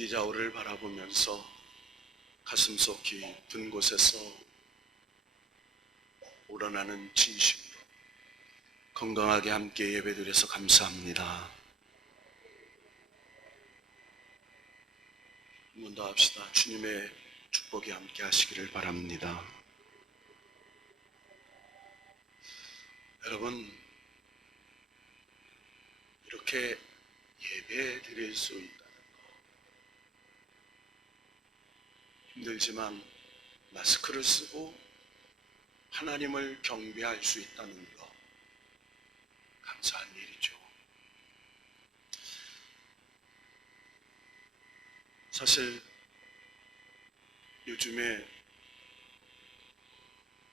앞뒤 좌우를 바라보면서 가슴속 깊은 곳에서 우러나는 진심으로 건강하게 함께 예배드려서 감사합니다. 한 번 더 합시다. 주님의 축복이 함께 하시기를 바랍니다. 여러분, 이렇게 예배 드릴 수 있다는 거, 힘들지만 마스크를 쓰고 하나님을 경배할 수 있다는 거, 감사한 일이죠. 사실 요즘에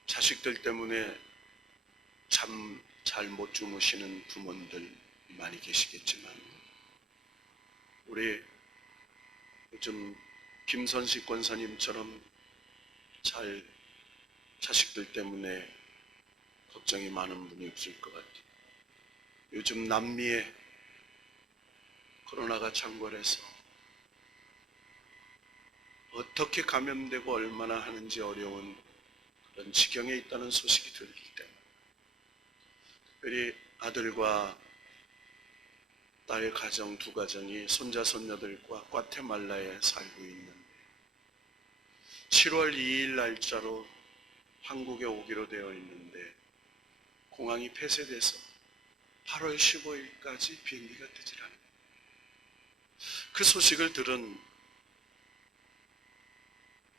자식들 때문에 잠 잘 못 주무시는 부모들 많이 계시겠지만, 우리 요즘 김선식 권사님처럼 잘 자식들 때문에 걱정이 많은 분이 없을 것 같아요. 요즘 남미에 코로나가 창궐해서 어떻게 감염되고 얼마나 하는지 어려운 그런 지경에 있다는 소식이 들리기 때문에, 특별히 아들과 딸 가정 두 가정이 손자 손녀들과 과테말라에 살고 있는데 7월 2일 날짜로 한국에 오기로 되어 있는데 공항이 폐쇄돼서 8월 15일까지 비행기가 뜨질 않아요. 그 소식을 들은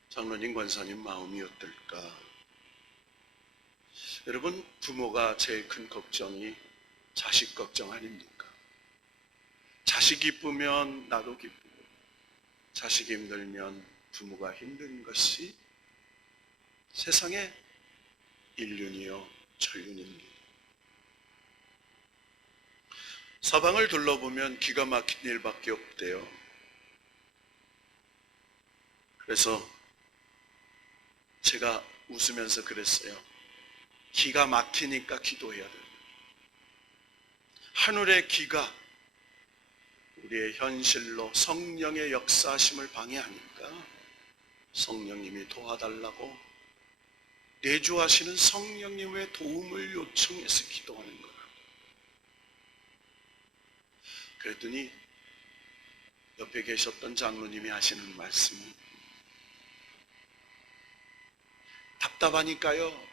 장로님 권사님 마음이 어떨까? 여러분, 부모가 제일 큰 걱정이 자식 걱정 아닙니까? 자식이 기쁘면 나도 기쁘고, 자식이 힘들면 부모가 힘든 것이 세상의 인륜이요 전륜입니다. 사방을 둘러보면 기가 막힌 일밖에 없대요. 그래서 제가 웃으면서 그랬어요. 기가 막히니까 기도해야 돼요. 하늘의 기가 우리의 현실로 성령의 역사하심을 방해하니까 성령님이 도와달라고 내주하시는 성령님의 도움을 요청해서 기도하는 거예요. 그랬더니 옆에 계셨던 장로님이 하시는 말씀은, 답답하니까요,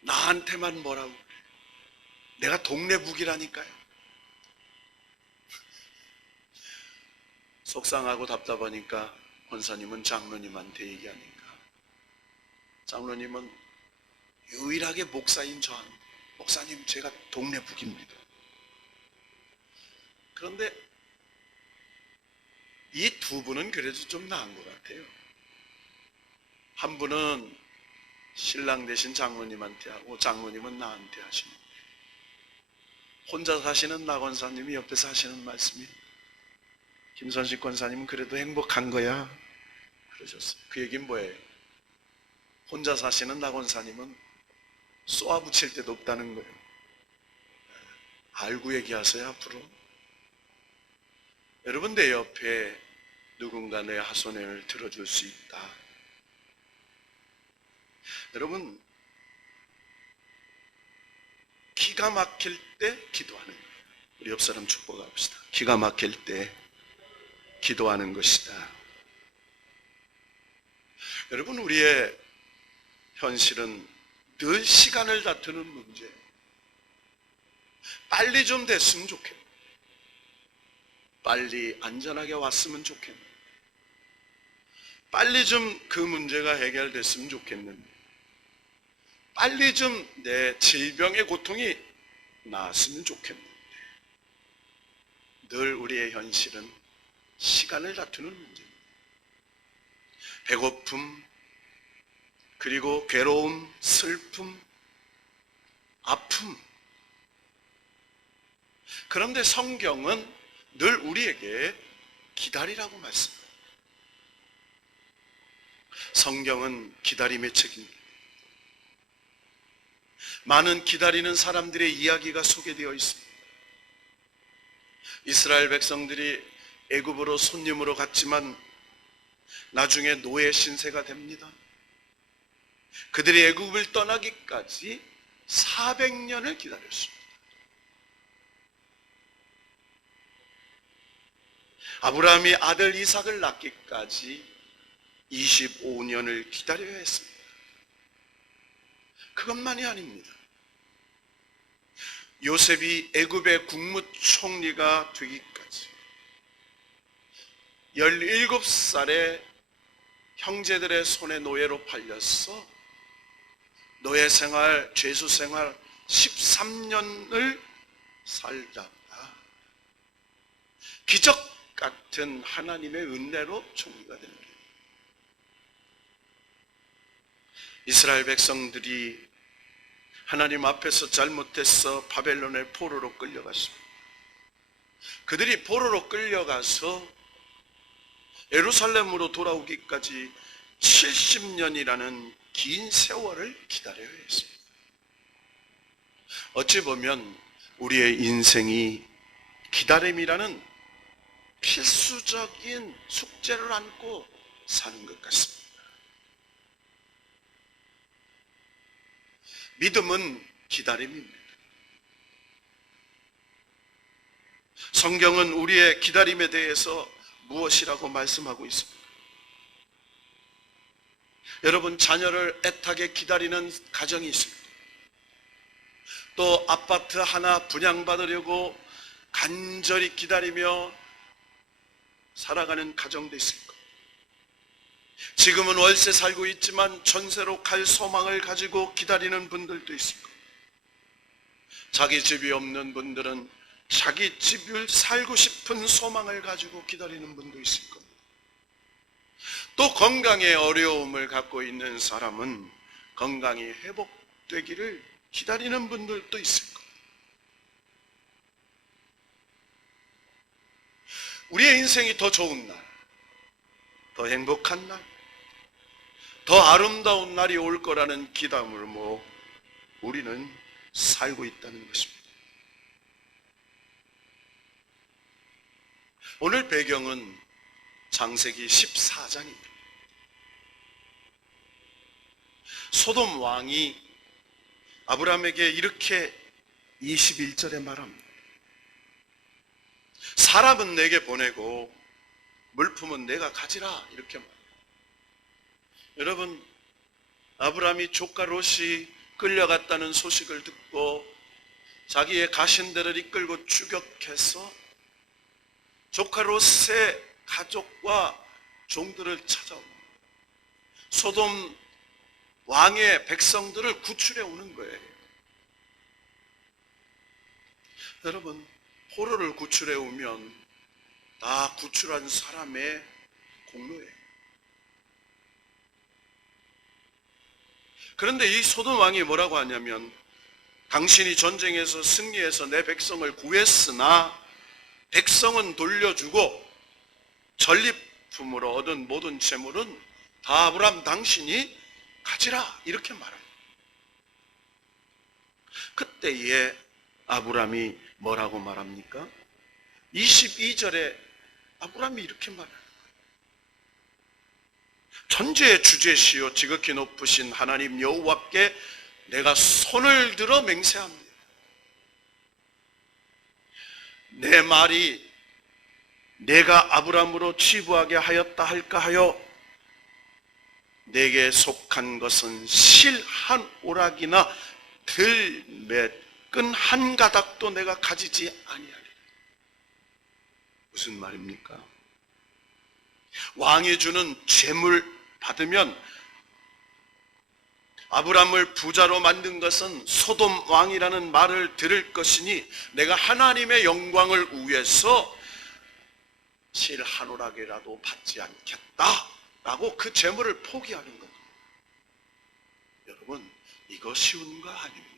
나한테만 뭐라고 그래. 내가 동네북이라니까요. 속상하고 답답하니까 권사님은 장로님한테 얘기하니까 장로님은 유일하게 목사인 저한테, 목사님 제가 동네북입니다. 그런데 이 두 분은 그래도 좀 나은 것 같아요. 한 분은 신랑 대신 장로님한테 하고 장로님은 나한테 하시는, 혼자 사시는 나 권사님이 옆에서 하시는 말씀이, 김선식 권사님은 그래도 행복한 거야 그러셨어요. 그 얘기는 뭐예요? 혼자 사시는 나 권사님은 쏘아붙일 데도 없다는 거예요. 알고 얘기하세요 앞으로. 여러분, 내 옆에 누군가 내 하소연을 들어줄 수 있다. 여러분, 기가 막힐 때 기도하는 거예요. 우리 옆 사람 축복합시다. 기가 막힐 때 기도하는 것이다. 여러분, 우리의 현실은 늘 시간을 다투는 문제. 빨리 좀 됐으면 좋겠네. 빨리 안전하게 왔으면 좋겠네. 빨리 좀 그 문제가 해결됐으면 좋겠는데, 빨리 좀 내 질병의 고통이 나았으면 좋겠는데, 늘 우리의 현실은 시간을 다투는 문제입니다. 배고픔, 그리고 괴로움, 슬픔, 아픔. 그런데 성경은 늘 우리에게 기다리라고 말씀합니다. 성경은 기다림의 책입니다. 많은 기다리는 사람들의 이야기가 소개되어 있습니다. 이스라엘 백성들이 애굽으로 손님으로 갔지만 나중에 노예 신세가 됩니다. 그들이 애굽을 떠나기까지 400년을 기다렸습니다. 아브라함이 아들 이삭을 낳기까지 25년을 기다려야 했습니다. 그것만이 아닙니다. 요셉이 애굽의 국무총리가 되기까지 17살에 형제들의 손에 노예로 팔려서 노예 생활, 죄수 생활 13년을 살다가 기적 같은 하나님의 은혜로 총리가 됩니다. 이스라엘 백성들이 하나님 앞에서 잘못해서 바벨론의 포로로 끌려갔습니다. 그들이 포로로 끌려가서 예루살렘으로 돌아오기까지 70년이라는 긴 세월을 기다려야 했습니다. 어찌 보면 우리의 인생이 기다림이라는 필수적인 숙제를 안고 사는 것 같습니다. 믿음은 기다림입니다. 성경은 우리의 기다림에 대해서 무엇이라고 말씀하고 있습니다. 여러분, 자녀를 애타게 기다리는 가정이 있습니다. 또 아파트 하나 분양받으려고 간절히 기다리며 살아가는 가정도 있을 겁니다. 지금은 월세 살고 있지만 전세로 갈 소망을 가지고 기다리는 분들도 있을 겁니다. 자기 집이 없는 분들은 자기 집을 살고 싶은 소망을 가지고 기다리는 분도 있을 겁니다. 또 건강에 어려움을 갖고 있는 사람은 건강이 회복되기를 기다리는 분들도 있을 겁니다. 우리의 인생이 더 좋은 날, 더 행복한 날, 더 아름다운 날이 올 거라는 기대감으로 우리는 살고 있다는 것입니다. 오늘 배경은 창세기 14장입니다. 소돔 왕이 아브라함에게 이렇게 21절에 말합니다. 사람은 내게 보내고 물품은 내가 가지라, 이렇게 말합니다. 여러분, 아브라함이 조카 롯이 끌려갔다는 소식을 듣고 자기의 가신들을 이끌고 추격해서 조카 롯의 가족과 종들을 찾아옵니다. 소돔 왕의 백성들을 구출해 오는 거예요. 여러분, 포로를 구출해 오면 다 구출한 사람의 공로예요. 그런데 이 소돔 왕이 뭐라고 하냐면, 당신이 전쟁에서 승리해서 내 백성을 구했으나 백성은 돌려주고 전리품으로 얻은 모든 재물은 다 아브라함 당신이 가지라, 이렇게 말합니다. 그때에 아브라함이 뭐라고 말합니까? 22절에 아브라함이 이렇게 말합니다. 천지의 주제시요 지극히 높으신 하나님 여호와께 내가 손을 들어 맹세합니다. 내 말이 내가 아브라함으로 치부하게 하였다 할까 하여 내게 속한 것은 실 한 오락이나 들 몇 끈 한 가닥도 내가 가지지 아니하리라. 무슨 말입니까? 왕이 주는 재물 받으면 아브라함을 부자로 만든 것은 소돔 왕이라는 말을 들을 것이니 내가 하나님의 영광을 위해서 실 한 오락이라도 받지 않겠다라고 그 재물을 포기하는 겁니다. 여러분, 이거 쉬운 거 아닙니다.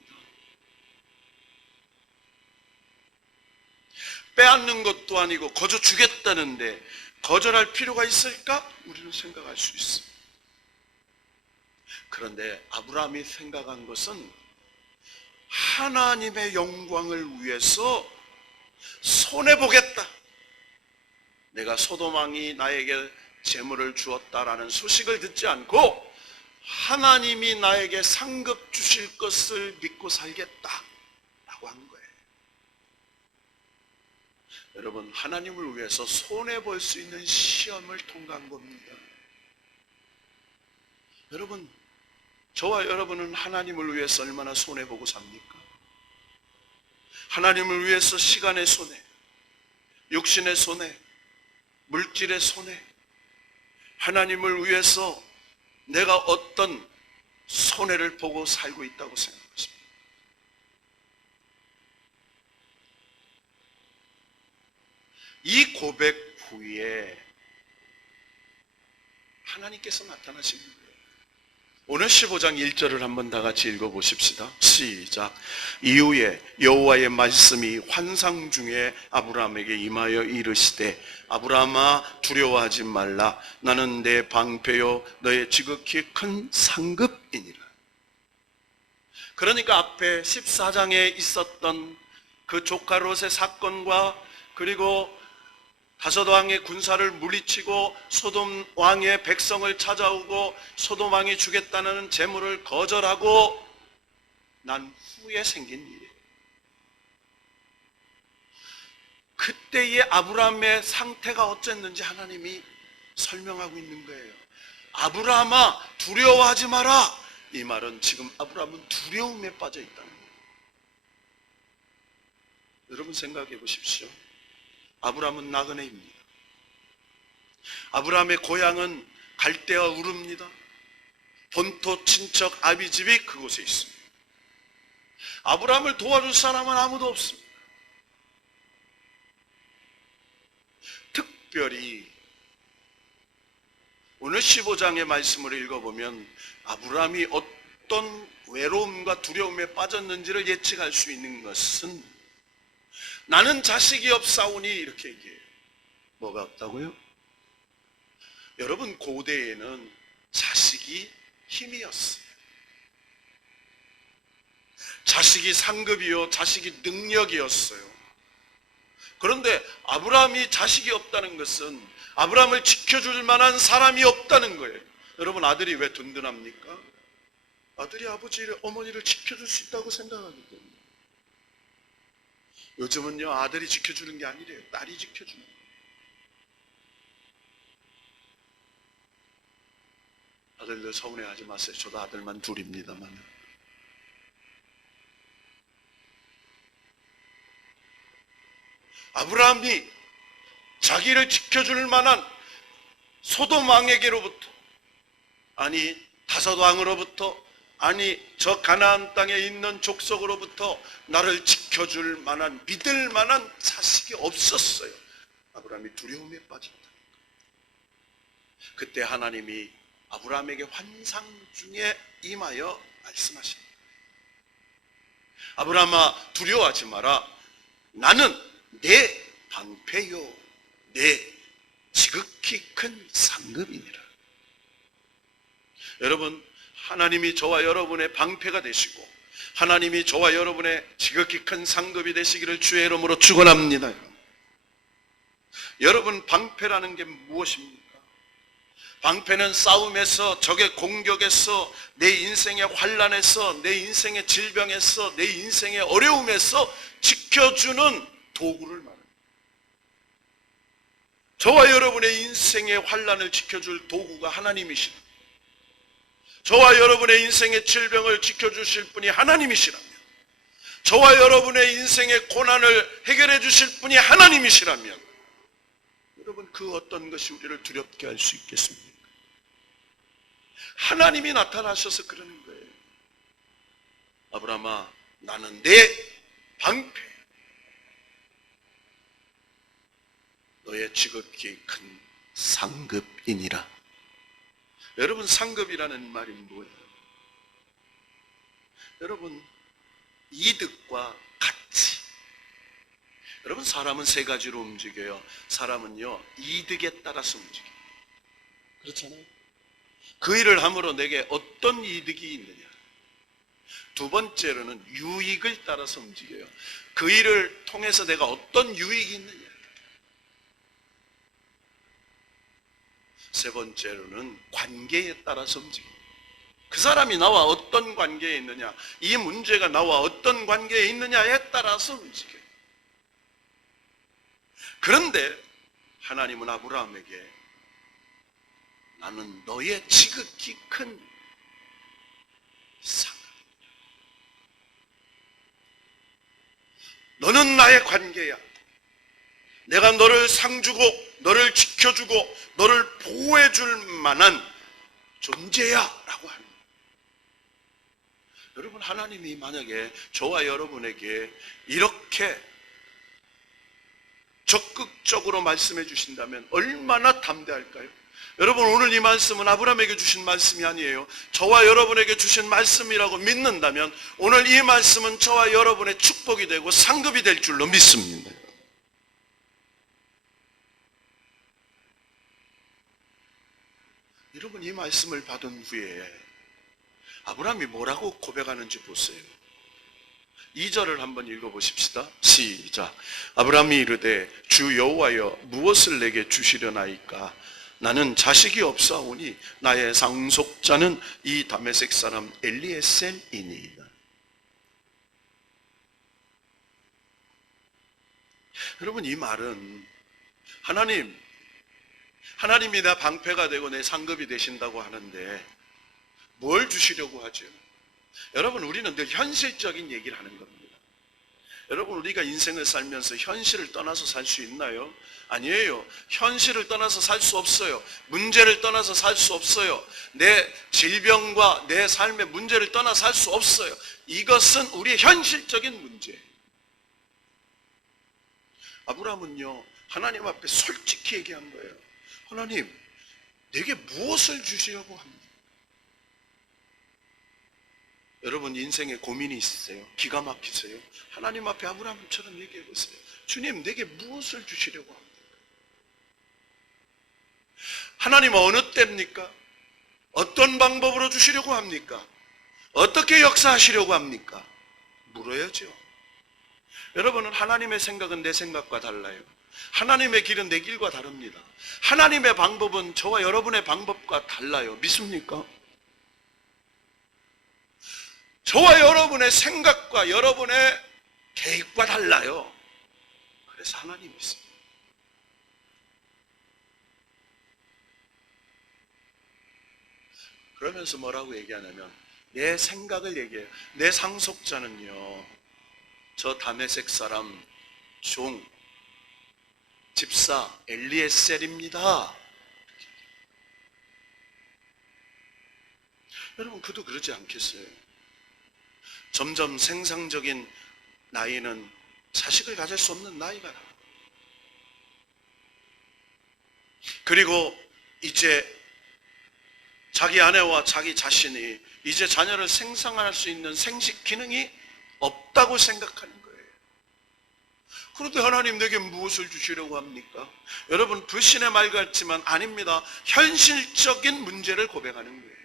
빼앗는 것도 아니고 거저 주겠다는데 거절할 필요가 있을까? 우리는 생각할 수 있습니다. 그런데 아브라함이 생각한 것은 하나님의 영광을 위해서 손해보겠다, 내가 소돔 왕이 나에게 재물을 주었다라는 소식을 듣지 않고 하나님이 나에게 상급 주실 것을 믿고 살겠다라고 한 거예요. 여러분, 하나님을 위해서 손해볼 수 있는 시험을 통과한 겁니다. 여러분, 저와 여러분은 하나님을 위해서 얼마나 손해보고 삽니까? 하나님을 위해서 시간의 손해, 육신의 손해, 물질의 손해, 하나님을 위해서 내가 어떤 손해를 보고 살고 있다고 생각하십니까? 이 고백 후에 하나님께서 나타나신 거예요. 오늘 15장 1절을 한번 다 같이 읽어보십시다. 시작. 이후에 여호와의 말씀이 환상 중에 아브라함에게 임하여 이르시되 아브라함아 두려워하지 말라. 나는 내 방패요 너의 지극히 큰 상급이니라. 그러니까 앞에 14장에 있었던 그 조카 롯의 사건과 그리고 다섯 왕의 군사를 물리치고 소돔 왕의 백성을 찾아오고 소돔 왕이 주겠다는 재물을 거절하고 난 후에 생긴 일이에요. 그때의 아브라함의 상태가 어쨌는지 하나님이 설명하고 있는 거예요. 아브라함아 두려워하지 마라. 이 말은 지금 아브라함은 두려움에 빠져 있다는 거예요. 여러분 생각해 보십시오. 아브라함은 나그네입니다. 아브라함의 고향은 갈대아 우르입니다. 본토 친척 아비집이 그곳에 있습니다. 아브라함을 도와줄 사람은 아무도 없습니다. 특별히 오늘 15장의 말씀을 읽어보면 아브라함이 어떤 외로움과 두려움에 빠졌는지를 예측할 수 있는 것은 나는 자식이 없사오니 이렇게 얘기해요. 뭐가 없다고요? 여러분 고대에는 자식이 힘이었어요. 자식이 상급이요 자식이 능력이었어요. 그런데 아브라함이 자식이 없다는 것은 아브라함을 지켜줄 만한 사람이 없다는 거예요. 여러분 아들이 왜 든든합니까? 아들이 아버지를 어머니를 지켜줄 수 있다고 생각하기 때문에. 요즘은요 아들이 지켜주는 게 아니래요. 딸이 지켜주는 거예요. 아들들 서운해하지 마세요. 저도 아들만 둘입니다만. 아브라함이 자기를 지켜줄 만한 소돔 왕에게로부터 아니 다섯 왕으로부터 아니 저 가나안 땅에 있는 족속으로부터 나를 지켜줄 만한 믿을 만한 자식이 없었어요. 아브라함이 두려움에 빠졌다. 그때 하나님이 아브라함에게 환상 중에 임하여 말씀하십니다. 아브라함아 두려워하지 마라. 나는 내 방패요 내 지극히 큰 상급이니라. 여러분 하나님이 저와 여러분의 방패가 되시고 하나님이 저와 여러분의 지극히 큰 상급이 되시기를 주의 이름으로 축원합니다. 여러분 방패라는 게 무엇입니까? 방패는 싸움에서 적의 공격에서 내 인생의 환난에서 내 인생의 질병에서 내 인생의 어려움에서 지켜주는 도구를 말합니다. 저와 여러분의 인생의 환난을 지켜줄 도구가 하나님이시라. 저와 여러분의 인생의 질병을 지켜주실 분이 하나님이시라면 저와 여러분의 인생의 고난을 해결해 주실 분이 하나님이시라면 여러분 그 어떤 것이 우리를 두렵게 할 수 있겠습니까? 하나님이 나타나셔서 그러는 거예요. 아브라함아 나는 내 방패 너의 지극히 큰 상급이니라. 여러분 상급이라는 말이 뭐예요? 여러분 이득과 가치. 여러분 사람은 세 가지로 움직여요. 사람은요 이득에 따라서 움직여요. 그렇잖아요. 그 일을 함으로 내게 어떤 이득이 있느냐. 두 번째로는 유익을 따라서 움직여요. 그 일을 통해서 내가 어떤 유익이 있느냐. 세 번째로는 관계에 따라서 움직입니다. 그 사람이 나와 어떤 관계에 있느냐, 이 문제가 나와 어떤 관계에 있느냐에 따라서 움직여요. 그런데 하나님은 아브라함에게 나는 너의 지극히 큰 상을, 너는 나의 관계야. 내가 너를 상주고 너를 지켜주고 너를 보호해줄 만한 존재야 라고 하는 거예요. 여러분, 하나님이 만약에 저와 여러분에게 이렇게 적극적으로 말씀해 주신다면 얼마나 담대할까요? 여러분, 오늘 이 말씀은 아브라함에게 주신 말씀이 아니에요. 저와 여러분에게 주신 말씀이라고 믿는다면 오늘 이 말씀은 저와 여러분의 축복이 되고 상급이 될 줄로 믿습니다. 여러분, 이 말씀을 받은 후에 아브라함이 뭐라고 고백하는지 보세요. 2절을 한번 읽어보십시다. 시작. 아브라함이 이르되 주 여호와여 무엇을 내게 주시려나이까? 나는 자식이 없사오니 나의 상속자는 이 다메섹 사람 엘리에셀이니이다. 여러분, 이 말은 하나님이 나 방패가 되고 내 상급이 되신다고 하는데 뭘 주시려고 하죠? 여러분, 우리는 늘 현실적인 얘기를 하는 겁니다. 여러분, 우리가 인생을 살면서 현실을 떠나서 살 수 있나요? 아니에요. 현실을 떠나서 살 수 없어요. 문제를 떠나서 살 수 없어요. 내 질병과 내 삶의 문제를 떠나서 살 수 없어요. 이것은 우리의 현실적인 문제예요. 아브라함은요, 하나님 앞에 솔직히 얘기한 거예요. 하나님, 내게 무엇을 주시려고 합니까? 여러분, 인생에 고민이 있으세요? 기가 막히세요? 하나님 앞에 아브라함처럼 얘기해 보세요. 주님, 내게 무엇을 주시려고 합니까? 하나님은 어느 때입니까? 어떤 방법으로 주시려고 합니까? 어떻게 역사하시려고 합니까? 물어야죠. 여러분은 하나님의 생각은 내 생각과 달라요. 하나님의 길은 내 길과 다릅니다. 하나님의 방법은 저와 여러분의 방법과 달라요. 믿습니까? 저와 여러분의 생각과 여러분의 계획과 달라요. 그래서 하나님이 있습니다. 그러면서 뭐라고 얘기하냐면 내 생각을 얘기해요. 내 상속자는요, 저 다메섹 사람 종 집사 엘리에셀입니다. 여러분, 그도 그러지 않겠어요? 점점 생산적인 나이는 자식을 가질 수 없는 나이가 나요. 그리고 이제 자기 아내와 자기 자신이 이제 자녀를 생산할 수 있는 생식 기능이 없다고 생각하는 거예요. 그런데 하나님 내게 무엇을 주시려고 합니까? 여러분, 불신의 말 같지만 아닙니다. 현실적인 문제를 고백하는 거예요.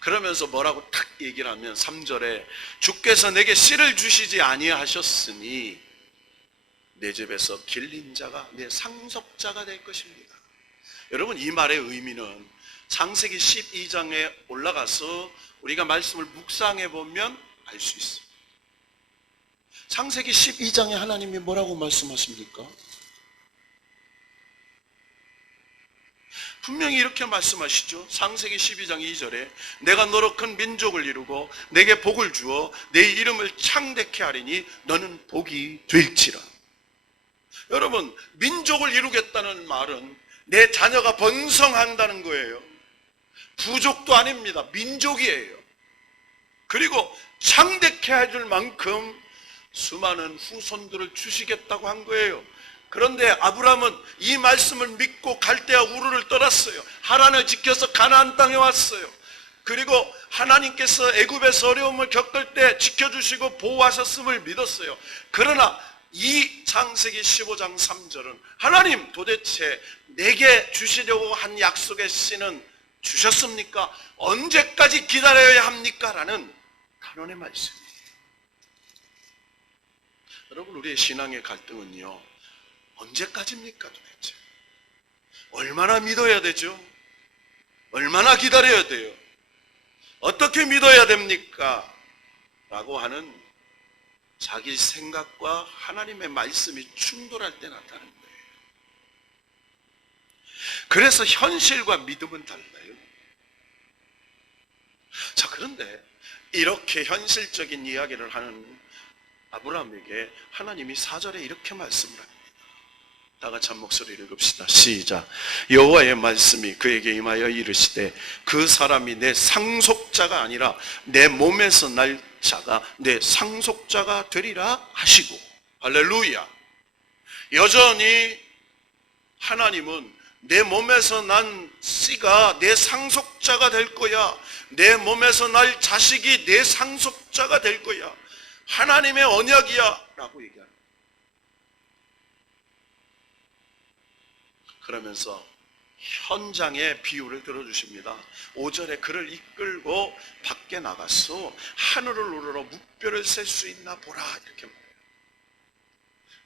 그러면서 뭐라고 탁 얘기를 하면 3절에 주께서 내게 씨를 주시지 아니하셨으니 내 집에서 길린 자가 내 상속자가 될 것입니다. 여러분, 이 말의 의미는 창세기 12장에 올라가서 우리가 말씀을 묵상해 보면 알 수 있어요. 창세기 12장에 하나님이 뭐라고 말씀하십니까? 분명히 이렇게 말씀하시죠. 창세기 12장 2절에 내가 너로 큰 민족을 이루고 내게 복을 주어 내 이름을 창대케 하리니 너는 복이 될지라. 여러분, 민족을 이루겠다는 말은 내 자녀가 번성한다는 거예요. 부족도 아닙니다. 민족이에요. 그리고 창대케 해줄 만큼 수많은 후손들을 주시겠다고 한 거예요. 그런데 아브라함은 이 말씀을 믿고 갈대아 우르를 떠났어요. 하란을 지켜서 가나안 땅에 왔어요. 그리고 하나님께서 애굽에서 어려움을 겪을 때 지켜주시고 보호하셨음을 믿었어요. 그러나 이 창세기 15장 3절은 하나님, 도대체 내게 주시려고 한 약속의 씨는 주셨습니까? 언제까지 기다려야 합니까? 라는 단언의 말씀이에요. 여러분, 우리의 신앙의 갈등은요, 언제까지입니까 도대체? 얼마나 믿어야 되죠? 얼마나 기다려야 돼요? 어떻게 믿어야 됩니까? 라고 하는 자기 생각과 하나님의 말씀이 충돌할 때 나타나는 거예요. 그래서 현실과 믿음은 달라요. 자, 그런데 이렇게 현실적인 이야기를 하는 아브라함에게 하나님이 4절에 이렇게 말씀을 합니다. 다 같이 한 목소리를 읽읍시다. 시작. 여호와의 말씀이 그에게 임하여 이르시되 그 사람이 내 상속자가 아니라 내 몸에서 날 자가 내 상속자가 되리라 하시고. 할렐루야. 여전히 하나님은 내 몸에서 난 씨가 내 상속자가 될 거야. 내 몸에서 날 자식이 내 상속자가 될 거야. 하나님의 언약이야 라고 얘기합니다. 그러면서 현장의 비유를 들어주십니다. 5절에 그를 이끌고 밖에 나가서 하늘을 우러러 묵별을 셀 수 있나 보라 이렇게 말해요.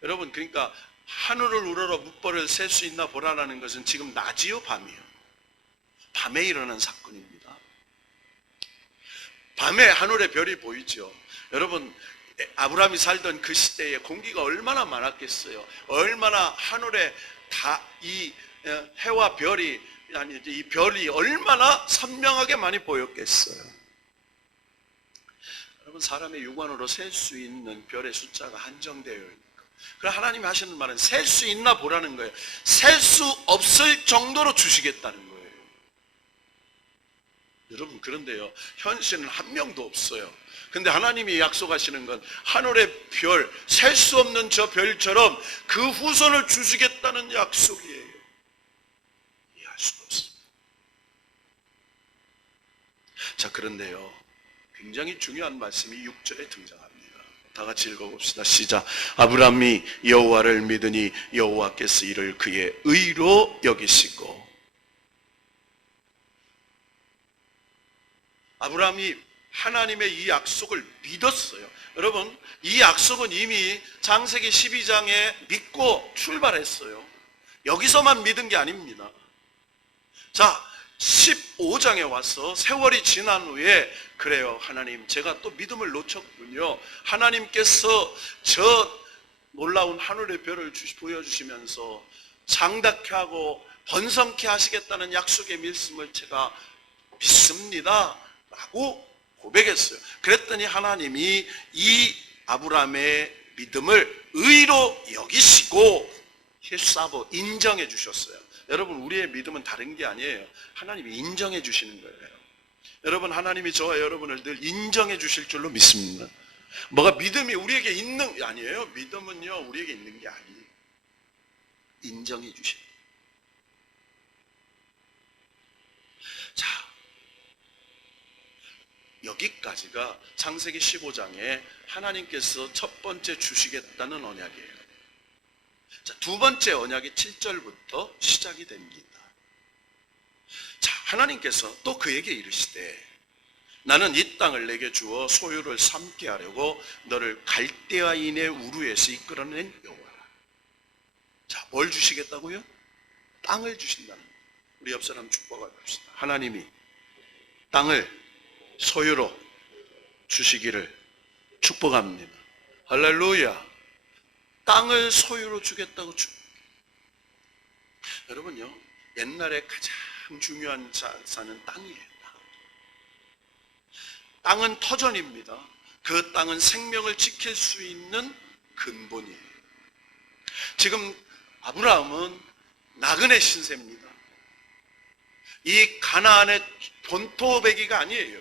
여러분, 그러니까 하늘을 우러러 묵별을 셀 수 있나 보라라는 것은 지금 낮이요 밤이요? 밤에 일어난 사건입니다. 밤에 하늘에 별이 보이죠. 여러분, 아브라함이 살던 그 시대에 공기가 얼마나 많았겠어요. 얼마나 하늘에 다 이 해와 별이, 아니 이 별이 얼마나 선명하게 많이 보였겠어요. 여러분, 사람의 육안으로 셀 수 있는 별의 숫자가 한정되어 있고, 그럼 하나님이 하시는 말은 셀 수 있나 보라는 거예요. 셀 수 없을 정도로 주시겠다는 거예요. 여러분, 그런데요, 현실은 한 명도 없어요. 근데 하나님이 약속하시는 건 하늘의 별, 셀 수 없는 저 별처럼 그 후손을 주시겠다는 약속이에요. 이해할 수가 없습니다. 자, 그런데요, 굉장히 중요한 말씀이 6절에 등장합니다. 다 같이 읽어봅시다. 시작. 아브라함이 여호와를 믿으니 여호와께서 이를 그의 의로 여기시고. 아브라함이 하나님의 이 약속을 믿었어요. 여러분, 이 약속은 이미 창세기 12장에 믿고 출발했어요. 여기서만 믿은 게 아닙니다. 자, 15장에 와서 세월이 지난 후에, 그래요, 하나님, 제가 또 믿음을 놓쳤군요. 하나님께서 저 놀라운 하늘의 별을 보여주시면서 장다케 하고 번성케 하시겠다는 약속의 말씀을 제가 믿습니다 라고 고백했어요. 그랬더니 하나님이 이 아브라함의 믿음을 의로 여기시고 힐사보 인정해 주셨어요. 여러분, 우리의 믿음은 다른 게 아니에요. 하나님이 인정해 주시는 거예요. 여러분, 하나님이 저와 여러분을 늘 인정해 주실 줄로 믿습니다. 뭐가 믿음이 우리에게 있는 게 아니에요. 믿음은요, 우리에게 있는 게 아니에요. 인정해 주셔요. 자, 여기까지가 창세기 15장에 하나님께서 첫 번째 주시겠다는 언약이에요. 자, 두 번째 언약이 7절부터 시작이 됩니다. 자, 하나님께서 또 그에게 이르시되 나는 이 땅을 내게 주어 소유를 삼게 하려고 너를 갈대아인의 우르에서 이끌어낸 여호와라. 자, 뭘 주시겠다고요? 땅을 주신다는 거예요. 우리 옆 사람 축복을 합시다. 하나님이 땅을 소유로 주시기를 축복합니다. 할렐루야. 땅을 소유로 주겠다고 여러분요, 옛날에 가장 중요한 자산은 땅이에요. 땅은 터전입니다. 그 땅은 생명을 지킬 수 있는 근본이에요. 지금 아브라함은 나그네 신세입니다. 이 가나안의 본토배기가 아니에요.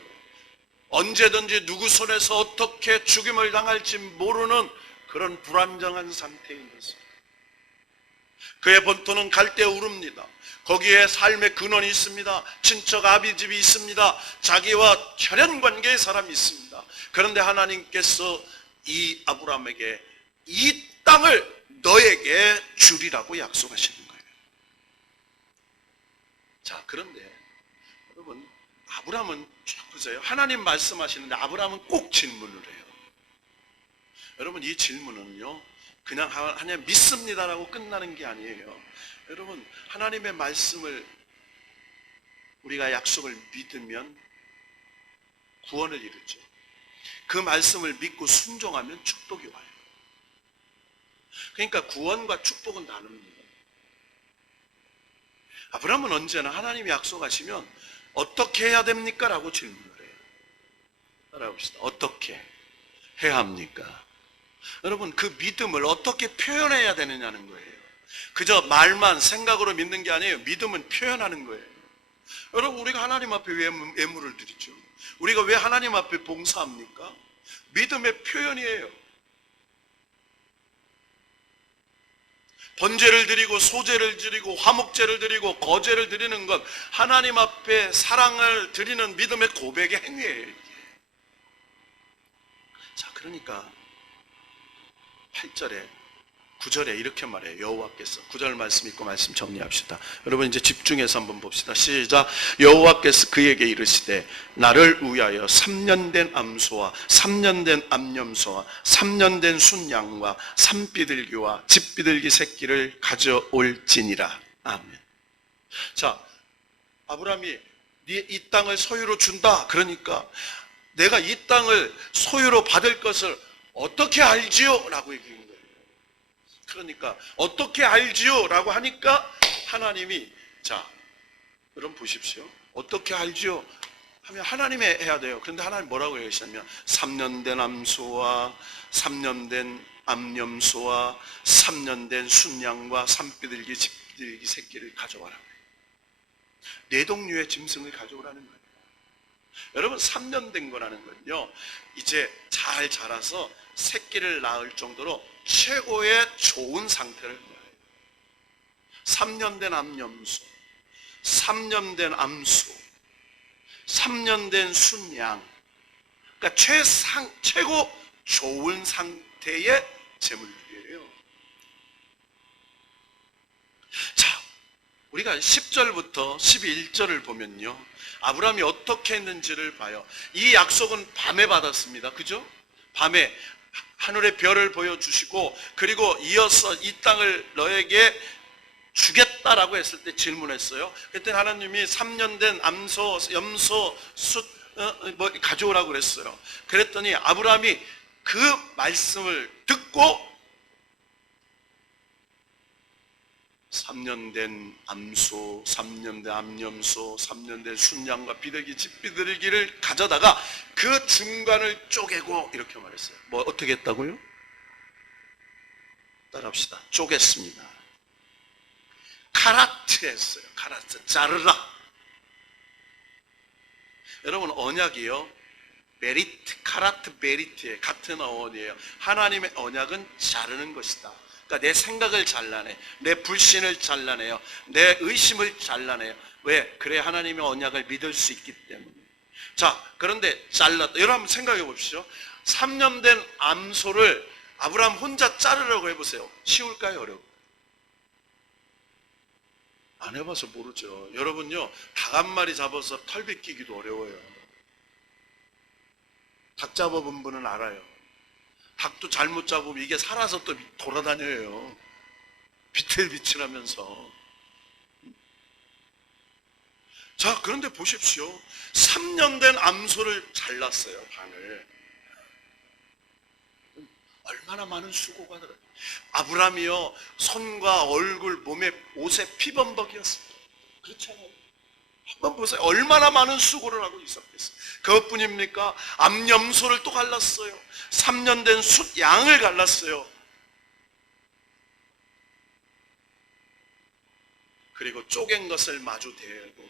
언제든지 누구 손에서 어떻게 죽임을 당할지 모르는 그런 불안정한 상태에 있습니다. 그의 본토는 갈대 우르입니다. 거기에 삶의 근원이 있습니다. 친척 아비집이 있습니다. 자기와 혈연 관계의 사람이 있습니다. 그런데 하나님께서 이 아브라함에게 이 땅을 너에게 주리라고 약속하시는 거예요. 자, 그런데 여러분, 아브라함은 쭉 보세요. 하나님 말씀하시는데 아브라함은 꼭 질문을 해요. 여러분, 이 질문은요, 그냥 하나님 믿습니다라고 끝나는 게 아니에요. 여러분, 하나님의 말씀을 우리가 약속을 믿으면 구원을 이루죠. 그 말씀을 믿고 순종하면 축복이 와요. 그러니까 구원과 축복은 다릅니다. 아브라함은 언제나 하나님이 약속하시면 어떻게 해야 됩니까? 라고 질문을 해요. 따라봅시다. 어떻게 해야 합니까? 여러분, 그 믿음을 어떻게 표현해야 되느냐는 거예요. 그저 말만 생각으로 믿는 게 아니에요. 믿음은 표현하는 거예요. 여러분, 우리가 하나님 앞에 왜 예물을 드리죠? 우리가 왜 하나님 앞에 봉사합니까? 믿음의 표현이에요. 번제를 드리고 소제를 드리고 화목제를 드리고 거제를 드리는 것, 하나님 앞에 사랑을 드리는 믿음의 고백의 행위예요. 자, 그러니까 8절에 9절에 이렇게 말해요. 여호와께서 9절 말씀 읽고 말씀 정리합시다. 여러분, 이제 집중해서 한번 봅시다. 시작. 여호와께서 그에게 이르시되 나를 위하여 3년 된 암소와 3년 된 암염소와 3년 된 순양과 산비둘기와 집비둘기 새끼를 가져올지니라. 아멘. 자, 아브라함이 이 땅을 소유로 준다. 그러니까 내가 이 땅을 소유로 받을 것을 어떻게 알지요? 라고 얘기한 거예요. 그러니까 어떻게 알지요? 라고 하니까 하나님이, 자, 여러분 보십시오. 어떻게 알지요? 하면 하나님이 해야 돼요. 그런데 하나님 뭐라고 얘기하시냐면 3년 된 암소와 3년 된 암염소와 3년 된 순양과 산비둘기 집비둘기 새끼를 가져와라. 네 동류의 짐승을 가져오라는 거예요. 여러분, 3년 된 거라는 건요, 이제 잘 자라서 새끼를 낳을 정도로 최고의 좋은 상태를 말해요. 3년 된 암염소, 3년 된 암소, 3년 된 순양, 그러니까 최고 좋은 상태의 제물들이에요. 자, 우리가 10절부터 11절을 보면요, 아브라함이 어떻게 했는지를 봐요. 이 약속은 밤에 받았습니다. 그죠? 밤에 하늘의 별을 보여주시고, 그리고 이어서 이 땅을 너에게 주겠다라고 했을 때 질문했어요. 그때 하나님이 3년 된 암소, 염소, 숫 가져오라고 그랬어요. 그랬더니 아브라함이 그 말씀을 듣고 3년 된 암소, 3년 된 암염소, 3년 된 순양과 비둘기, 집비둘기를 가져다가 그 중간을 쪼개고 이렇게 말했어요. 뭐 어떻게 했다고요? 따라합시다. 쪼갰습니다. 카라트 했어요. 카라트, 자르라. 여러분, 언약이요, 메리트, 카라트 메리트의 같은 어원이에요. 하나님의 언약은 자르는 것이다. 그러니까 내 생각을 잘라내, 내 불신을 잘라내요, 내 의심을 잘라내요. 왜? 그래 하나님의 언약을 믿을 수 있기 때문에. 자, 그런데 잘랐다. 여러분 한번 생각해 보십시오. 3년 된 암소를 아브라함 혼자 자르려고 해보세요. 쉬울까요? 어려울까요? 안 해봐서 모르죠. 여러분요, 닭 한 마리 잡아서 털 벗기기도 어려워요. 닭 잡아본 분은 알아요. 닭도 잘못 잡으면 이게 살아서 또 돌아다녀요. 비틀비틀하면서. 자, 그런데 보십시오. 3년 된 암소를 잘랐어요, 반을. 얼마나 많은 수고가 들어요. 아브라함이요, 손과 얼굴, 몸에, 옷에 피범벅이었습니다. 그렇잖아요. 한번 보세요. 얼마나 많은 수고를 하고 있었겠어요. 그것뿐입니까? 암염소를 또 갈랐어요. 3년 된 숫양을 갈랐어요. 그리고 쪼갠 것을 마주 대고.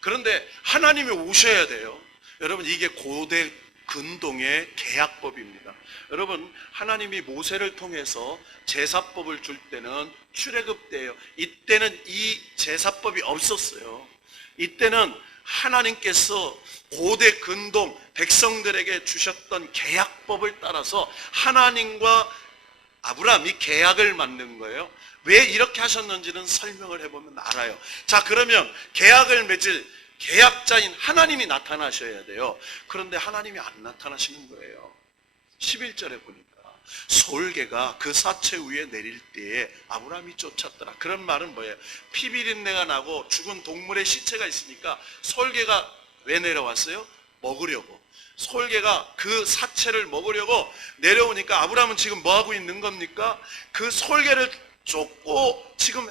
그런데 하나님이 오셔야 돼요. 여러분, 이게 고대 근동의 계약법입니다. 여러분, 하나님이 모세를 통해서 제사법을 줄 때는 출애굽 때예요. 이때는 이 제사법이 없었어요. 이때는 하나님께서 고대 근동 백성들에게 주셨던 계약법을 따라서 하나님과 아브라함이 계약을 맺는 거예요. 왜 이렇게 하셨는지는 설명을 해보면 알아요. 자, 그러면 계약을 맺을 계약자인 하나님이 나타나셔야 돼요. 그런데 하나님이 안 나타나시는 거예요. 11절에 보니까 솔개가 그 사체 위에 내릴 때에 아브라함이 쫓았더라. 그런 말은 뭐예요? 피비린내가 나고 죽은 동물의 시체가 있으니까 솔개가 왜 내려왔어요? 먹으려고. 솔개가 그 사체를 먹으려고 내려오니까 아브라함은 지금 뭐 하고 있는 겁니까? 그 솔개를 쫓고 지금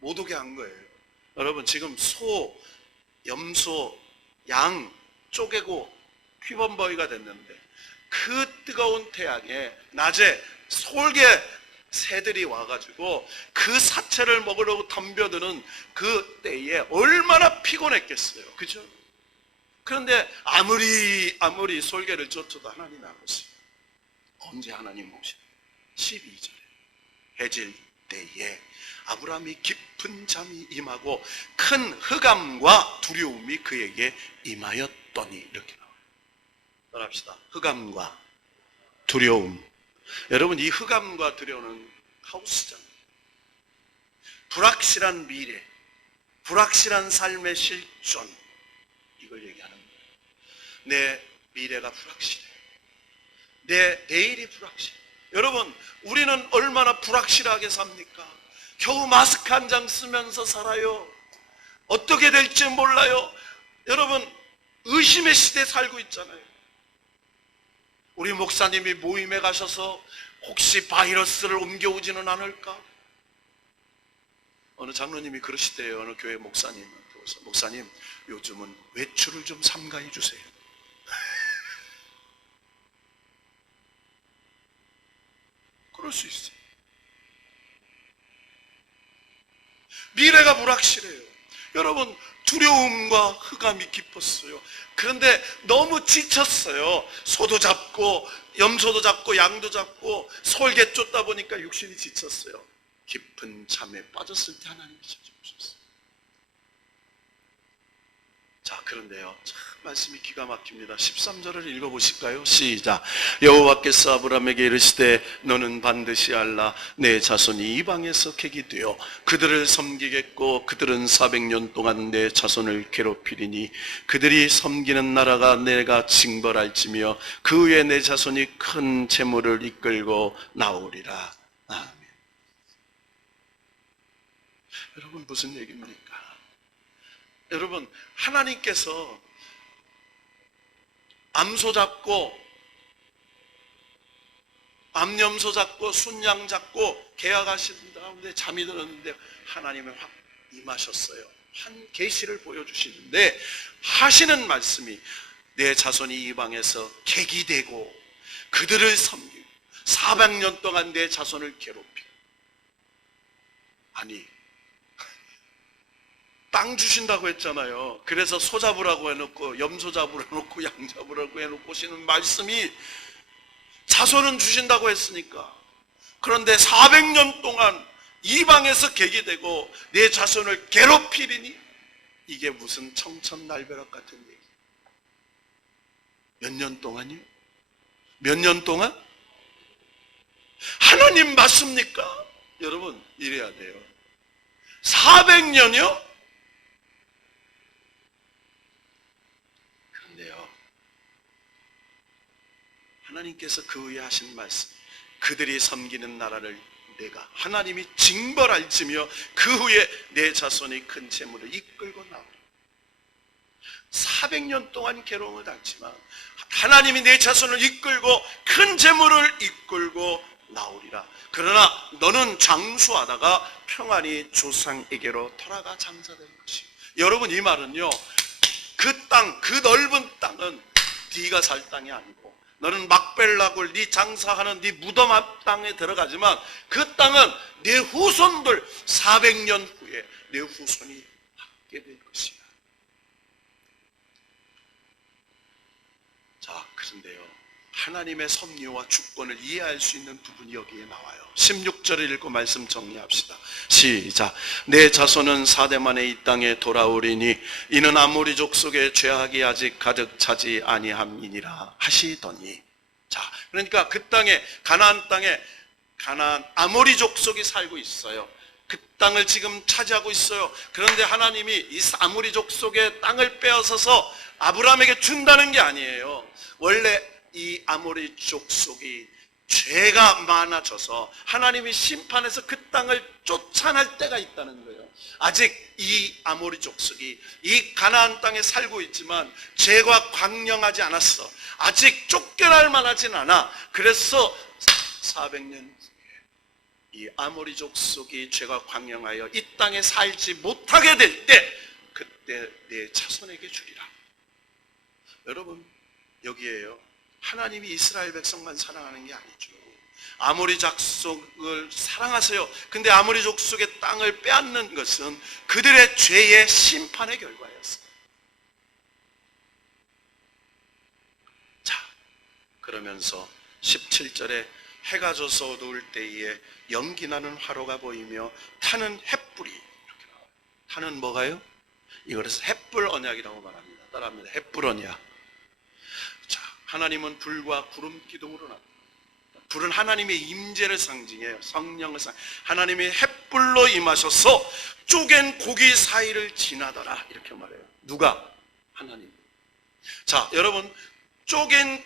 못 오게 한 거예요. 여러분, 지금 소, 염소, 양 쪼개고 휘범버이가 됐는데 그 뜨거운 태양에 낮에 솔개 새들이 와가지고 그 사체를 먹으려고 덤벼드는 그 때에 얼마나 피곤했겠어요. 그죠? 그런데 아무리 솔개를 쫓아도 하나님이 안 오세요. 언제 하나님 오시나요? 12절에 해질 때에 아브라함이 깊은 잠이 임하고 큰 흑암과 두려움이 그에게 임하였더니, 이렇게 나와요. 따라합시다. 흑암과 두려움. 여러분, 이 흑암과 두려움은 하우스잖아요. 불확실한 미래, 불확실한 삶의 실존, 이걸 얘기하는 거예요. 내 미래가 불확실해. 내 내일이 불확실해. 여러분, 우리는 얼마나 불확실하게 삽니까? 겨우 마스크 한 장 쓰면서 살아요. 어떻게 될지 몰라요. 여러분, 의심의 시대에 살고 있잖아요. 우리 목사님이 모임에 가셔서 혹시 바이러스를 옮겨오지는 않을까? 어느 장로님이 그러시대요. 어느 교회 목사님한테 와서, 목사님, 요즘은 외출을 좀 삼가해 주세요. 그럴 수 있어요. 미래가 불확실해요. 여러분, 두려움과 흑암이 깊었어요. 그런데 너무 지쳤어요. 소도 잡고 염소도 잡고 양도 잡고 솔개 쫓다 보니까 육신이 지쳤어요. 깊은 잠에 빠졌을 때 하나님이 찾아오셨어요. 자, 그런데요, 참 말씀이 기가 막힙니다. 13절을 읽어보실까요? 시작. 여호와께서 아브라함에게 이르시되 너는 반드시 알라. 내 자손이 이방에서 객이 되어 그들을 섬기겠고 그들은 400년 동안 내 자손을 괴롭히리니 그들이 섬기는 나라가 내가 징벌할지며 그 후에 내 자손이 큰 재물을 이끌고 나오리라. 아멘. 여러분, 무슨 얘기입니까? 여러분, 하나님께서 암소 잡고 암염소 잡고 순양 잡고 계약하시는 가운데 잠이 들었는데 하나님은 확 임하셨어요. 한 계시를 보여주시는데 하시는 말씀이 내 자손이 이방에서 객이 되고 그들을 섬기고 400년 동안 내 자손을 괴롭히고. 아니, 땅 주신다고 했잖아요. 그래서 소 잡으라고 해놓고 염소 잡으라고 해놓고 양 잡으라고 해놓고 오시는 말씀이 자손은 주신다고 했으니까. 그런데 400년 동안 이방에서 객이 되고 내 자손을 괴롭히리니, 이게 무슨 청천날벼락 같은 얘기. 몇 년 동안이요? 몇 년 동안? 하나님 맞습니까? 여러분, 이래야 돼요. 400년이요? 하나님께서 그 후에 하신 말씀, 그들이 섬기는 나라를 내가 하나님이 징벌할지며 그 후에 내 자손이 큰 재물을 이끌고 나오리라. 400년 동안 괴로움을 당했지만 하나님이 내 자손을 이끌고 큰 재물을 이끌고 나오리라. 그러나 너는 장수하다가 평안히 조상에게로 돌아가 장사될 것이요. 여러분, 이 말은요, 그 땅, 그 넓은 땅은 네가 살 땅이 아니고 너는 막벨락을 네 장사하는 네 무덤 앞 땅에 들어가지만 그 땅은 네 후손들 400년 후에 네 후손이 받게 될 것이야. 자, 그런데요, 하나님의 섭리와 주권을 이해할 수 있는 부분이 여기에 나와요. 16절을 읽고 말씀 정리합시다. 시작. 내 자손은 4대 만에 이 땅에 돌아오리니 이는 아모리 족속의 죄악이 아직 가득 차지 아니함이니라 하시더니. 자, 그러니까 그 땅에, 가나안 땅에 가나안 아모리 족속이 살고 있어요. 그 땅을 지금 차지하고 있어요. 그런데 하나님이 이 아모리 족속의 땅을 빼앗아서 아브라함에게 준다는 게 아니에요. 원래 이 아모리 족속이 죄가 많아져서 하나님이 심판해서 그 땅을 쫓아낼 때가 있다는 거예요. 아직 이 아모리 족속이 이 가나안 땅에 살고 있지만 죄가 광명하지 않았어. 아직 쫓겨날 만하진 않아. 그래서 400년 이 아모리 족속이 죄가 광명하여 이 땅에 살지 못하게 될 때, 그때 내 자손에게 주리라. 여러분, 여기에요. 하나님이 이스라엘 백성만 사랑하는 게 아니죠. 아모리 족속을 사랑하세요. 근데 아모리 족속의 땅을 빼앗는 것은 그들의 죄의 심판의 결과였어요. 자, 그러면서 17절에 해가 져서 어두울 때에 연기나는 화로가 보이며 타는 횃불이 이렇게 나와요. 타는 뭐가요? 이거를 횃불 언약이라고 말합니다. 따라합니다. 횃불 언약. 자, 하나님은 불과 구름 기둥으로 나타납니다. 불은 하나님의 임재를 상징해요. 성령을 하나님의 횃불로 임하셔서 쪼갠 고기 사이를 지나더라 이렇게 말해요. 누가? 하나님. 자, 여러분, 쪼갠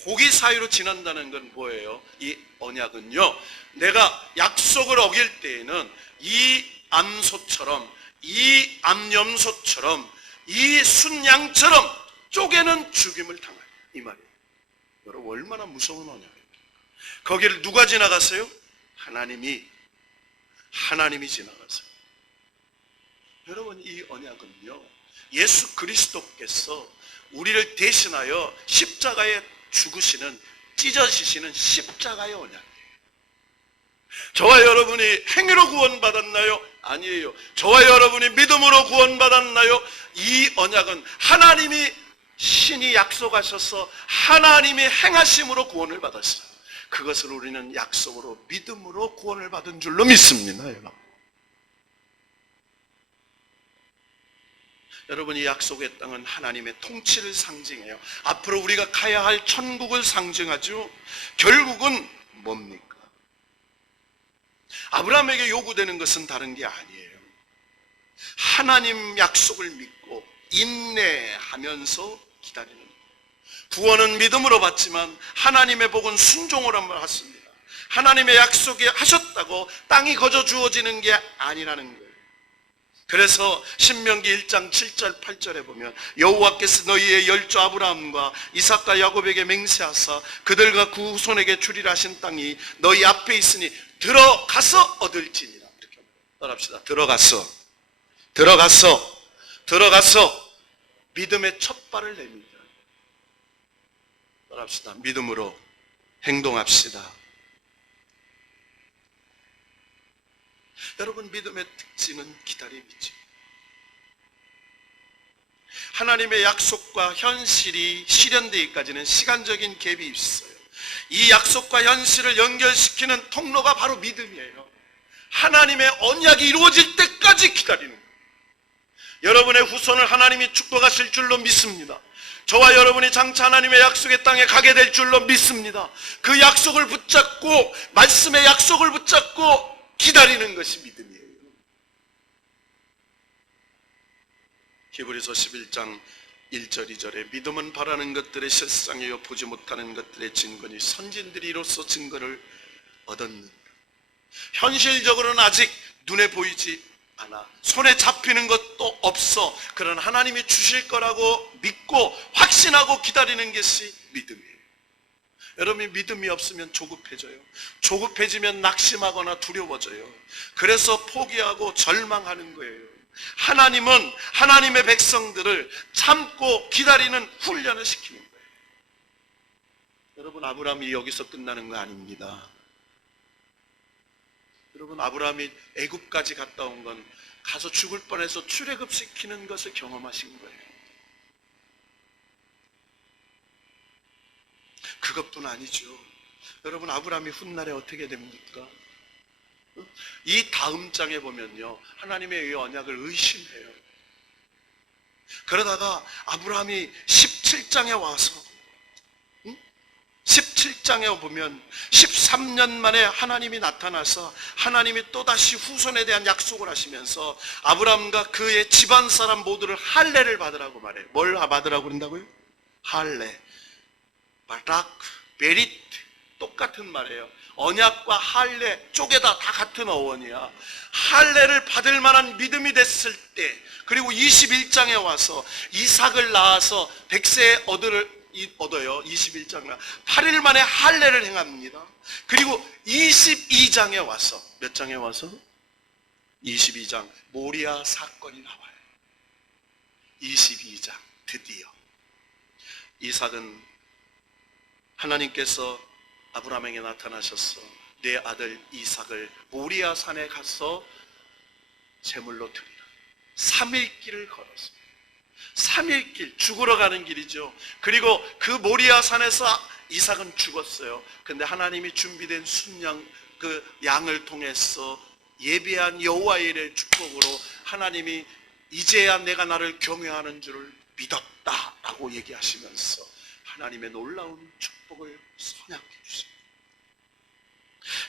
고기 사이로 지난다는 건 뭐예요? 이 언약은요, 내가 약속을 어길 때에는 이 암소처럼, 이 암염소처럼, 이 순양처럼 쪼개는 죽임을 당해요. 이 말이에요. 여러분, 얼마나 무서운 언약이에요. 거기를 누가 지나갔어요? 하나님이 지나갔어요. 여러분, 이 언약은요, 예수 그리스도께서 우리를 대신하여 십자가에 죽으시는, 찢어지시는 십자가의 언약이에요. 저와 여러분이 행위로 구원받았나요? 아니에요. 저와 여러분이 믿음으로 구원받았나요? 이 언약은 하나님이 신이 약속하셔서 하나님이 행하심으로 구원을 받았어요. 그것을 우리는 약속으로 믿음으로 구원을 받은 줄로 믿습니다. 여러분, 이 약속의 땅은 하나님의 통치를 상징해요. 앞으로 우리가 가야 할 천국을 상징하죠. 결국은 뭡니까? 아브라함에게 요구되는 것은 다른 게 아니에요. 하나님 약속을 믿고 인내하면서 기다리는 거예요. 구원은 믿음으로 받지만 하나님의 복은 순종으로 받습니다. 하나님의 약속이 하셨다고 땅이 거저 주어지는 게 아니라는 거예요. 그래서 신명기 1장 7절 8절에 보면 여호와께서 너희의 열조 아브라함과 이삭과 야곱에게 맹세하사 그들과 그 후손에게 주리라 하신 땅이 너희 앞에 있으니 들어가서 얻을지니라. 이렇게 따라합시다. 들어가서 믿음의 첫 발을 냅니다. 따라합시다. 믿음으로 행동합시다. 여러분, 믿음의 특징은 기다림이죠. 하나님의 약속과 현실이 실현되기까지는 시간적인 갭이 있어요. 이 약속과 현실을 연결시키는 통로가 바로 믿음이에요. 하나님의 언약이 이루어질 때까지 기다리는 거예요. 여러분의 후손을 하나님이 축복하실 줄로 믿습니다. 저와 여러분이 장차 하나님의 약속의 땅에 가게 될 줄로 믿습니다. 그 약속을 붙잡고, 말씀의 약속을 붙잡고 기다리는 것이 믿음이에요. 히브리서 11장 1절 2절에 믿음은 바라는 것들의 실상이요 보지 못하는 것들의 증거니 선진들이 이로써 증거를 얻었는가. 현실적으로는 아직 눈에 보이지 않아, 손에 잡히는 것도 없어. 그런 하나님이 주실 거라고 믿고 확신하고 기다리는 것이 믿음이에요. 여러분이 믿음이 없으면 조급해져요. 조급해지면 낙심하거나 두려워져요. 그래서 포기하고 절망하는 거예요. 하나님은 하나님의 백성들을 참고 기다리는 훈련을 시키는 거예요. 여러분, 아브라함이 여기서 끝나는 거 아닙니다. 여러분, 아브라함이 애굽까지 갔다 온 건 가서 죽을 뻔해서 출애굽시키는 것을 경험하신 거예요. 그것뿐 아니죠. 여러분, 아브라함이 훗날에 어떻게 됩니까? 이 다음 장에 보면요, 하나님의 이 언약을 의심해요. 그러다가 아브라함이 17장에 와서 17장에 보면 13년 만에 하나님이 나타나서 하나님이 또다시 후손에 대한 약속을 하시면서 아브라함과 그의 집안 사람 모두를 할례를 받으라고 말해요. 뭘 받으라고 그런다고요? 할례. 바락, 베릿 똑같은 말이에요. 언약과 할례 쪼개다 다 같은 어원이야. 할례를 받을 만한 믿음이 됐을 때, 그리고 21장에 와서 이삭을 낳아서 100세에 얻어요. 21장에 8일 만에 할례를 행합니다. 그리고 22장에 와서, 몇 장에 와서? 22장 모리아 사건이 나와요. 22장 드디어 이삭은 하나님께서 아브라함에게 나타나셔서 내 아들 이삭을 모리아 산에 가서 제물로 드리라. 3일 길을 걸었습니다. 3일 길, 죽으러 가는 길이죠. 그리고 그 모리아 산에서 이삭은 죽었어요. 근데 하나님이 준비된 순양, 그 양을 통해서 예비한 여호와의 일의 축복으로 하나님이 이제야 내가 나를 경외하는 줄을 믿었다라고 얘기하시면서 하나님의 놀라운 축복을 선약해 주십니다.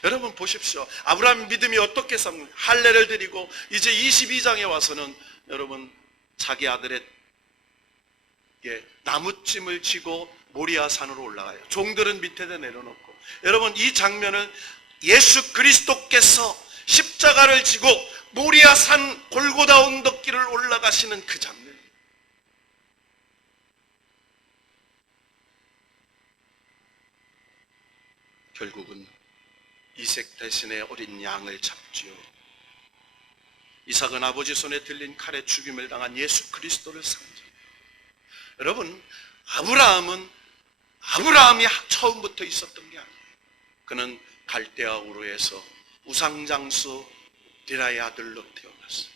여러분 보십시오. 아브라함 믿음이 어떻게 삽니까? 할례를 드리고 이제 22장에 와서는 여러분 자기 아들의 나무찜을 지고 모리아 산으로 올라가요. 종들은 밑에다 내려놓고. 여러분 이 장면은 예수 그리스도께서 십자가를 지고 모리아 산 골고다 언덕길을 올라가시는 그 장면. 결국은 이삭 대신에 어린 양을 잡지요. 이삭은 아버지 손에 들린 칼에 죽임을 당한 예수 그리스도를 상징해요. 여러분 아브라함이 처음부터 있었던 게 아니에요. 그는 갈대아 우르에서 우상장수 디라의 아들로 태어났어요.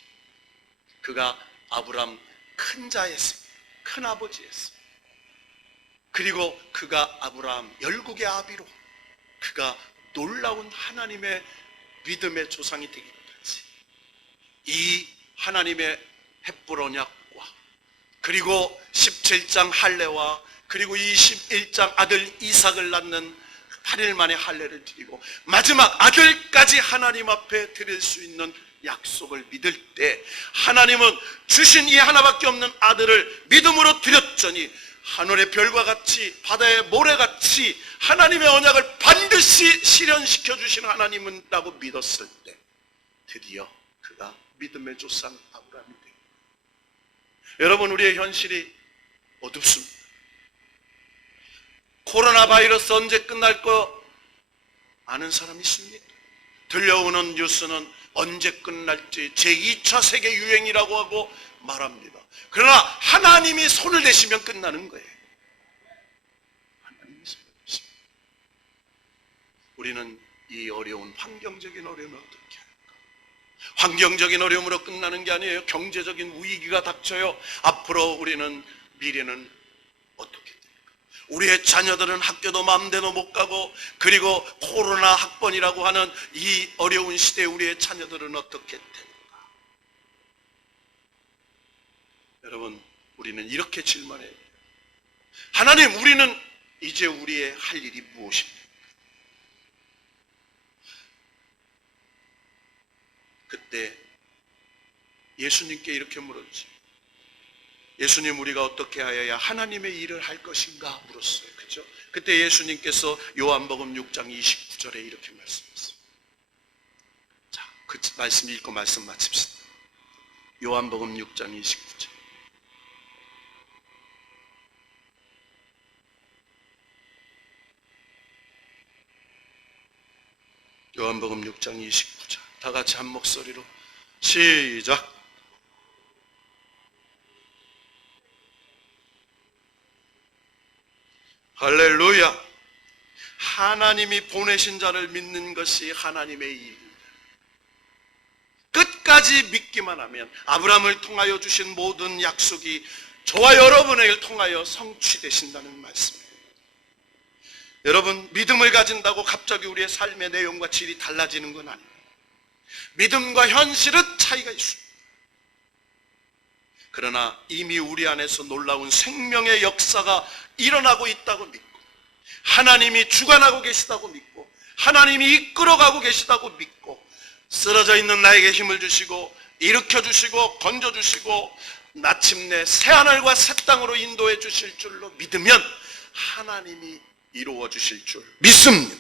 그가 아브라함 큰 자였습니다. 큰 아버지였습니다. 그리고 그가 아브라함 열국의 아비로 그가 놀라운 하나님의 믿음의 조상이 되기까지 이 하나님의 햇불 언약과 그리고 17장 할례와 그리고 21장 아들 이삭을 낳는 8일 만에 할례를 드리고 마지막 아들까지 하나님 앞에 드릴 수 있는 약속을 믿을 때 하나님은 주신 이 하나밖에 없는 아들을 믿음으로 드렸더니 하늘의 별과 같이 바다의 모래같이 하나님의 언약을 반드시 실현시켜 주시는 하나님은 라고 믿었을 때 드디어 그가 믿음의 조상 아브라함이 됩니다. 여러분 우리의 현실이 어둡습니다. 코로나 바이러스 언제 끝날 거 아는 사람 있습니까? 들려오는 뉴스는 언제 끝날지 제2차 세계 유행이라고 하고 말합니다. 그러나 하나님이 손을 대시면 끝나는 거예요. 하나님이 손을 대시면. 우리는 이 어려운 환경적인 어려움을 어떻게 할까? 환경적인 어려움으로 끝나는 게 아니에요. 경제적인 위기가 닥쳐요. 앞으로 우리는 미래는 어떻게 될까? 우리의 자녀들은 학교도 마음대로 못 가고 그리고 코로나 학번이라고 하는 이 어려운 시대에 우리의 자녀들은 어떻게 될까? 여러분 우리는 이렇게 질문해야 돼요. 하나님 우리는 이제 우리의 할 일이 무엇입니까? 그때 예수님께 이렇게 물었지. 예수님 우리가 어떻게 하여야 하나님의 일을 할 것인가 물었어요. 그렇죠? 그때 예수님께서 요한복음 6장 29절에 이렇게 말씀했어요. 자, 그 말씀 읽고 말씀 마칩시다. 요한복음 6장 29절. 요한복음 6장 29절. 다 같이 한 목소리로 시작. 할렐루야. 하나님이 보내신 자를 믿는 것이 하나님의 일입니다. 끝까지 믿기만 하면 아브라함을 통하여 주신 모든 약속이 저와 여러분을 통하여 성취되신다는 말씀이에요. 여러분 믿음을 가진다고 갑자기 우리의 삶의 내용과 질이 달라지는 건 아닙니다. 믿음과 현실은 차이가 있습니다. 그러나 이미 우리 안에서 놀라운 생명의 역사가 일어나고 있다고 믿고 하나님이 주관하고 계시다고 믿고 하나님이 이끌어가고 계시다고 믿고 쓰러져 있는 나에게 힘을 주시고 일으켜주시고 건져주시고 마침내 새하늘과 새 땅으로 인도해 주실 줄로 믿으면 하나님이 이루어 주실 줄 믿습니다.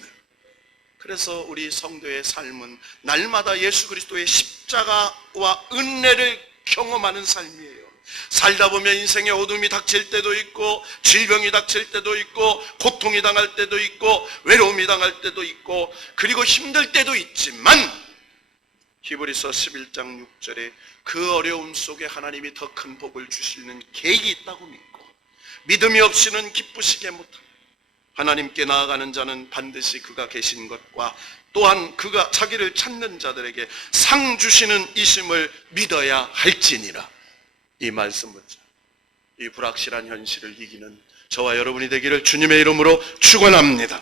그래서 우리 성도의 삶은 날마다 예수 그리스도의 십자가와 은혜를 경험하는 삶이에요. 살다 보면 인생의 어둠이 닥칠 때도 있고, 질병이 닥칠 때도 있고, 고통이 당할 때도 있고, 외로움이 당할 때도 있고, 그리고 힘들 때도 있지만 히브리서 11장 6절에 그 어려움 속에 하나님이 더 큰 복을 주시는 계획이 있다고 믿고, 믿음이 없이는 기쁘시게 못합니다. 하나님께 나아가는 자는 반드시 그가 계신 것과 또한 그가 자기를 찾는 자들에게 상 주시는 이심을 믿어야 할지니라. 이 말씀 붙자. 이 불확실한 현실을 이기는 저와 여러분이 되기를 주님의 이름으로 축원합니다.